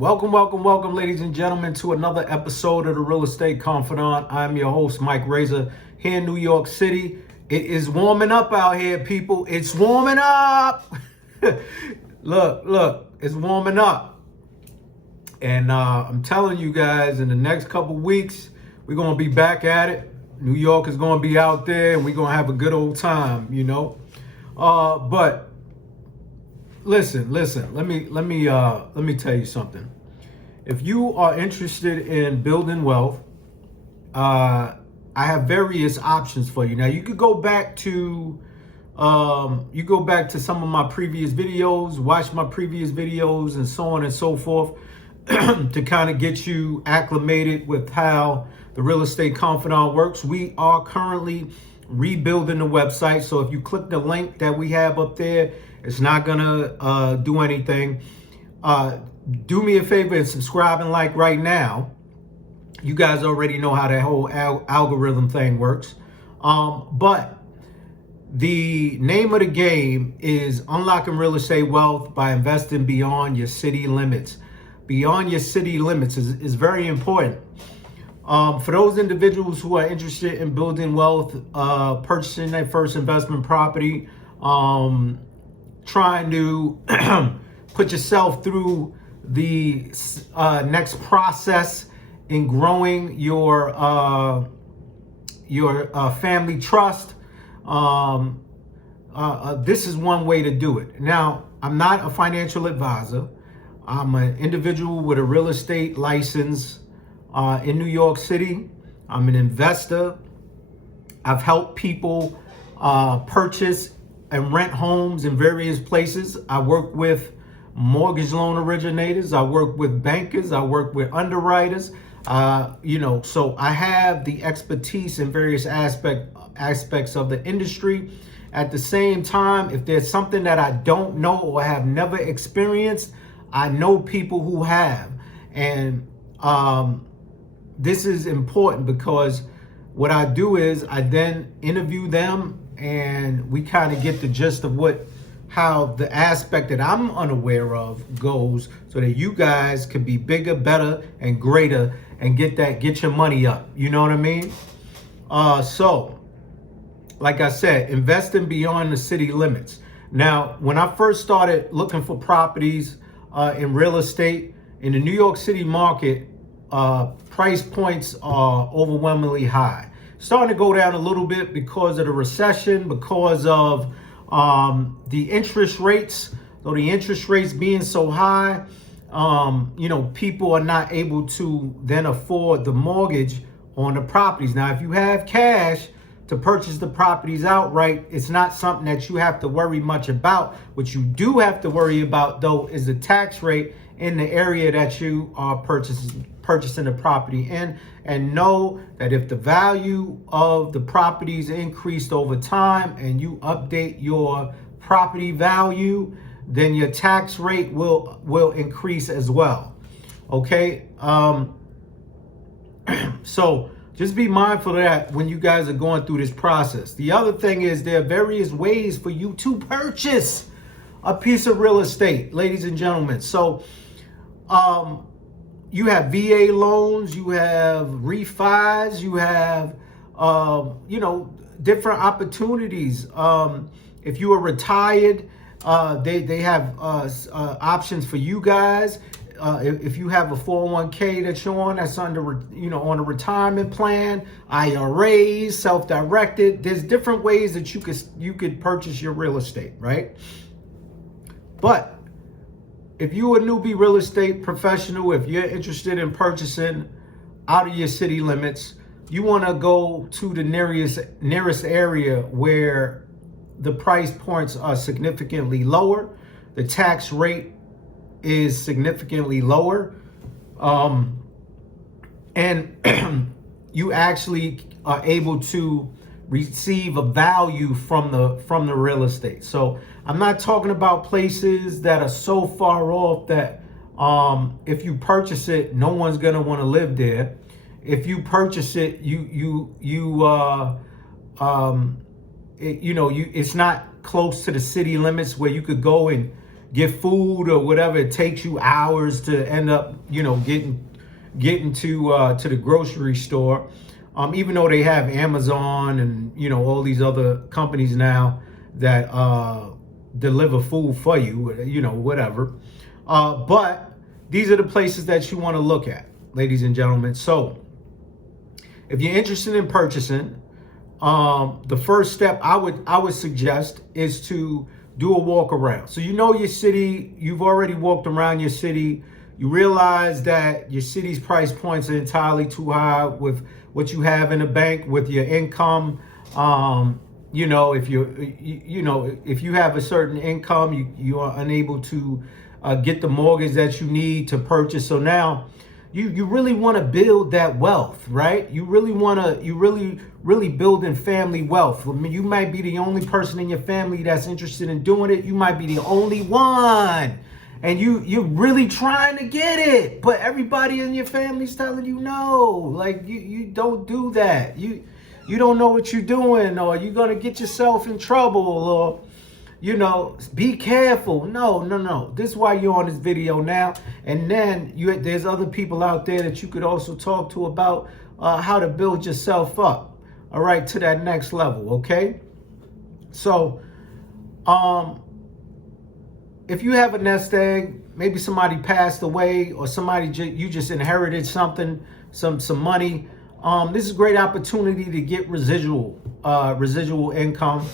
Welcome, ladies and gentlemen, to another episode of the Real Estate Confidant. I'm your host, Mike Razor, here in New York City. It is warming up out here, people. It's warming up. Look, it's warming up. And I'm telling you guys, in the next couple weeks, we're going to be back at it. New York is going to be out there, and we're going to have a good old time, you know. But listen. Let me tell you something. If you are interested in building wealth, I have various options for you. Now, you could go back to some of my previous videos, watch my previous videos, and so on and so forth, to kind of get you acclimated with how the Real Estate Confidant works. We are currently rebuilding the website, so if you click the link that we have up there, it's not gonna do anything. Do me a favor and subscribe and like right now. You guys already know how that whole algorithm thing works. But the name of the game is unlocking real estate wealth by investing beyond your city limits. Beyond your city limits is very important. For those individuals who are interested in building wealth, purchasing their first investment property, trying to put yourself through the next process in growing your family trust, this is one way to do it. Now, I'm not a financial advisor. I'm an individual with a real estate license in New York City. I'm an investor. I've helped people purchase and rent homes in various places. I work with mortgage loan originators. I work with bankers. I work with underwriters. So I have the expertise in various aspects of the industry. At the same time, if there's something that I don't know or have never experienced, I know people who have. And this is important because what I do is I then interview them, and we kind of get the gist of how the aspect that I'm unaware of goes, so that you guys can be bigger, better, and greater, and get your money up. You know what I mean? So, like I said, investing beyond the city limits. Now, when I first started looking for properties in real estate in the New York City market, price points are overwhelmingly high. Starting to go down a little bit because of the recession, because of the interest rates. So the interest rates being so high, people are not able to then afford the mortgage on the properties. Now, if you have cash to purchase the properties outright, it's not something that you have to worry much about. What you do have to worry about, though, is the tax rate in the area that you are purchasing the property in, and know that if the value of the properties increased over time and you update your property value, then your tax rate will increase as well. Okay, so just be mindful of that when you guys are going through this process. The other thing is there are various ways for you to purchase a piece of real estate, ladies and gentlemen. So you have VA loans, you have refis, you have, different opportunities. If you are retired, they have options for you guys. If you have a 401k that you're on, that's under, on a retirement plan, IRAs, self-directed. There's different ways that you could purchase your real estate, right? But if you're a newbie real estate professional, if you're interested in purchasing out of your city limits, you want to go to the nearest area where the price points are significantly lower, the tax rate is significantly lower, and you actually are able to receive a value from the real estate. So I'm not talking about places that are so far off that if you purchase it, no one's gonna want to live there. If you purchase it, it's not close to the city limits where you could go and get food or whatever. It takes you hours to end up, getting to the grocery store. Even though they have Amazon and all these other companies now that deliver food for you, whatever. But these are the places that you want to look at, ladies and gentlemen. So if you're interested in purchasing, the first step I would suggest is to do a walk around. So your city, you've already walked around your city. You realize that your city's price points are entirely too high with what you have in the bank, with your income. If you have a certain income, you are unable to get the mortgage that you need to purchase. So now you really want to build that wealth, right? You really building family wealth. I mean, you might be the only person in your family that's interested in doing it. You might be the only one. And you're really trying to get it, but everybody in your family's telling you no. Like you don't do that. You don't know what you're doing, or you're gonna get yourself in trouble, or be careful. No. This is why you're on this video now. And then there's other people out there that you could also talk to about how to build yourself up, all right, to that next level. Okay. So, if you have a nest egg, maybe somebody passed away, or you just inherited something, some money. This is a great opportunity to get residual income.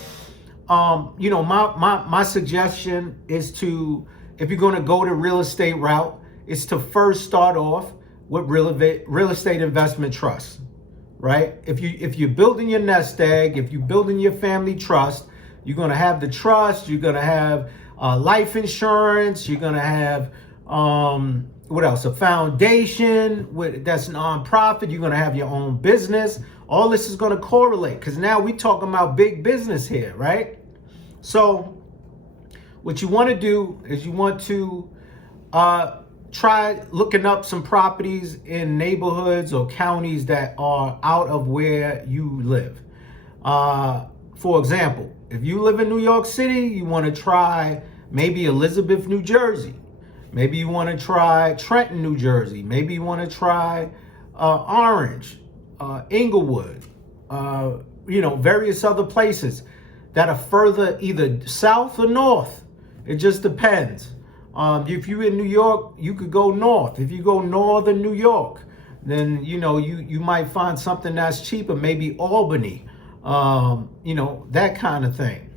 My suggestion is if you're going to go the real estate route, is to first start off with real estate investment trust, right? If you're building your nest egg, if you're building your family trust, you're going to have the trust, you're going to have life insurance, you're going to have, what else? A foundation that's nonprofit. You're going to have your own business. All this is going to correlate, because now we're talking about big business here, right? So what you want to do is you want to try looking up some properties in neighborhoods or counties that are out of where you live. For example, if you live in New York City, you want to try maybe Elizabeth, New Jersey. Maybe you want to try Trenton, New Jersey. Maybe you want to try Orange, Inglewood, various other places that are further either south or north. It just depends. If you're in New York, you could go north. If you go northern New York, then you might find something that's cheaper, maybe Albany. That kind of thing.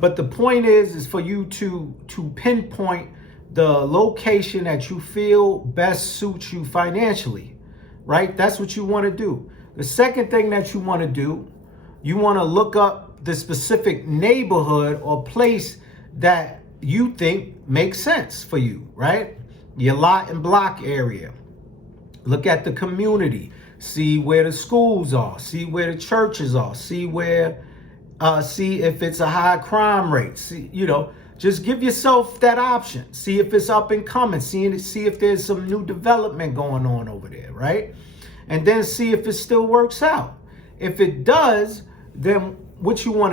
But the point is for you to pinpoint the location that you feel best suits you financially, right? That's what you want to do. The second thing that you want to do, you want to look up the specific neighborhood or place that you think makes sense for you, right? Your lot and block area. Look at the community. See where the schools are. See where the churches are. See if it's a high crime rate. Just give yourself that option. See if it's up and coming. See if there's some new development going on over there, right? And then see if it still works out. If it does, then what you want to